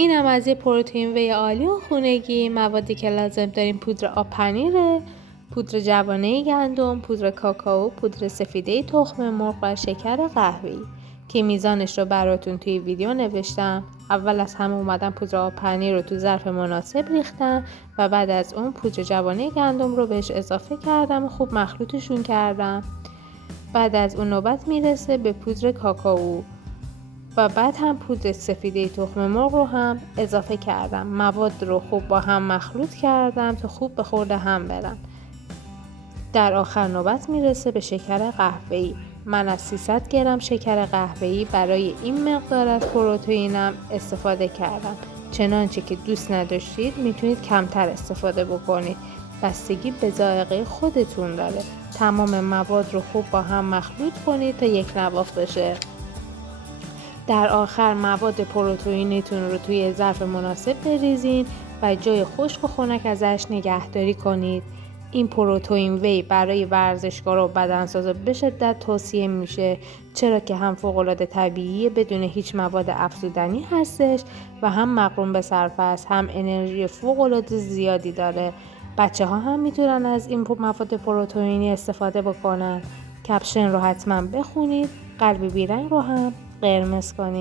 اینم از یه پروتئین وی عالی و خونگی. موادی که لازم داریم پودر آب پنیره، پودر جوانه گندم، پودر کاکائو، پودر سفیده تخم مرغ و شکر قهوه‌ای که میزانش رو براتون توی ویدیو نوشتم. اول از همه اومدم پودر آب پنیر رو تو ظرف مناسب ریختم و بعد از اون پودر جوانه گندم رو بهش اضافه کردم و خوب مخلوطشون کردم. بعد از اون نوبت میرسه به پودر کاکائو و بعد هم پودر سفیده تخم مرغ رو هم اضافه کردم. مواد رو خوب با هم مخلوط کردم تا خوب به خورد هم برن. در آخر نوبت میرسه به شکر قهوه‌ای. من از 300 گرم شکر قهوه‌ای برای این مقدار از پروتئینم استفاده کردم. چنانچه که دوست نداشتید میتونید کمتر استفاده بکنید. بستگی به ذائقه خودتون داره. تمام مواد رو خوب با هم مخلوط کنید تا یک نواخت بشه. در آخر مواد پروتئینتون رو توی ظرف مناسب بریزین و جای خشک و خنک ازش نگهداری کنید. این پروتئین وی برای ورزشکارا و بدنسازا به شدت توصیه میشه، چرا که هم فوق‌العاده طبیعیه، بدون هیچ مواد افزودنی هستش و هم مقرون به صرفه است، هم انرژی فوق‌العاده زیادی داره. بچه‌ها هم میتونن از این مواد پروتئینی استفاده بکنن. کپشن رو حتما بخونید، قلب بیرنگ رو هم قرمز کنید.